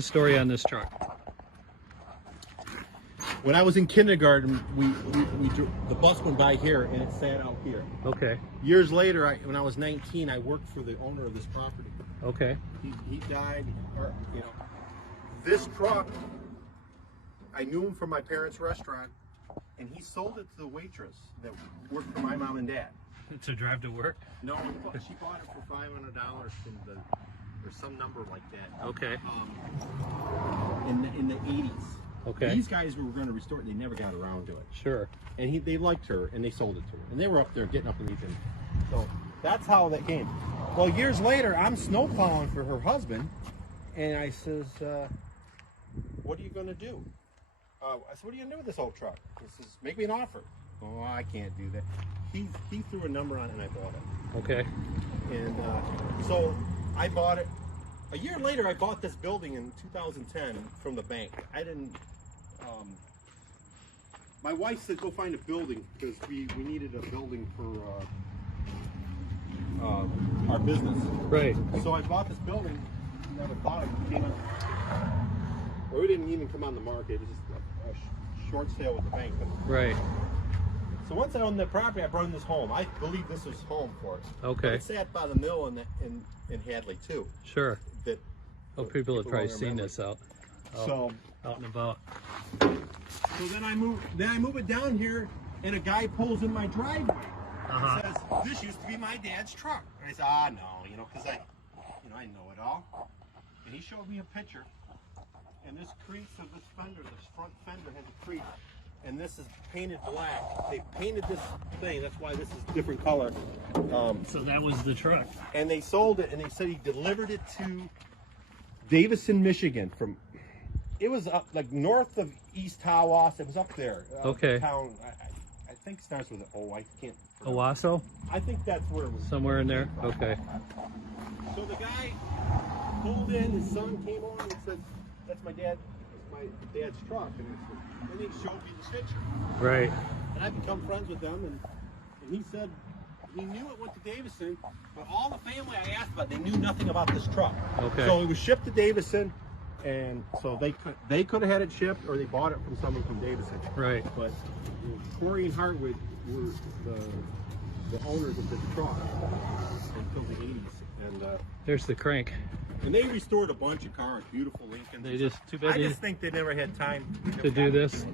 a story on this truck. When I was in kindergarten, the bus went by here and it sat out here. Okay. Years later, when I was 19, I worked for the owner of this property. Okay. He died, or, you know. This truck, I knew him from my parents' restaurant, and he sold it to the waitress that worked for my mom and dad. To drive to work? No, she bought it for $500 from or some number like that. Okay. In the 80s. Okay. These guys were going to restore it. They never got around to it. Sure. And they liked her, and they sold it to her. And they were up there getting up and leaving. So that's how that came. Well, years later, I'm snow plowing for her husband, and I says, "What are you going to do?" I said, "What are you going to do with this old truck?" He says, "Make me an offer." Oh, I can't do that. He threw a number on it, and I bought it. Okay. And so I bought it. A year later, I bought this building in 2010 from the bank. I didn't. My wife said, "Go find a building," because we needed a building for our business. Right. So I bought this building. Never thought it came on. Or we didn't even come on the market. It was just a short sale with the bank. Right. So once I owned the property, I brought in this home. I believe this was home for us. Okay. It sat by the mill in Hadley too. Sure. That Oh, people have probably seen this out and about. So then I move it down here, and a guy pulls in my driveway. Uh-huh. And says, "This used to be my dad's truck." And I said, no, because I know it all. And he showed me a picture, and this crease of this fender, this front fender has a crease, and this is painted black. They painted this thing. That's why this is a different color. So that was the truck. And they sold it, and they said he delivered it to Davison, Michigan. It was up like north of East Tawas. It was up there. Okay. Town. I think it starts with an O. I can't. Owasso? I think that's where it was. Somewhere in there? Okay. So the guy pulled in. His son came on and said, "That's my dad. That's my dad's truck." And then he showed me the picture. Right. And I become friends with them. And he said he knew it went to Davison, but all the family I asked about, they knew nothing about this truck. Okay. So it was shipped to Davison. And so they could have had it shipped, or they bought it from someone from Davison. Right. But Corey and Hartwood were the owners of this truck until the 80s. And There's the crank. and they restored a bunch of cars, beautiful Lincolns. They just, too bad I just think they never had time to do this. It's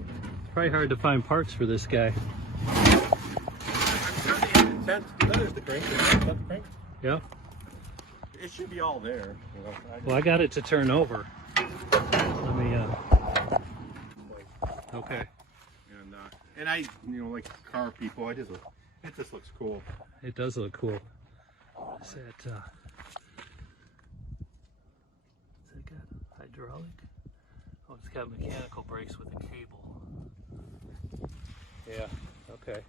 probably hard to find parts for this guy. I'm sure they had intent to do that. There's the crank. Is that the crank? Yeah. It should be all there. Well, I got it to turn over. Let me, okay. And I, like car people, it just looks cool. It does look cool. Is that got hydraulic? Oh, it's got mechanical brakes with a cable. Yeah, okay.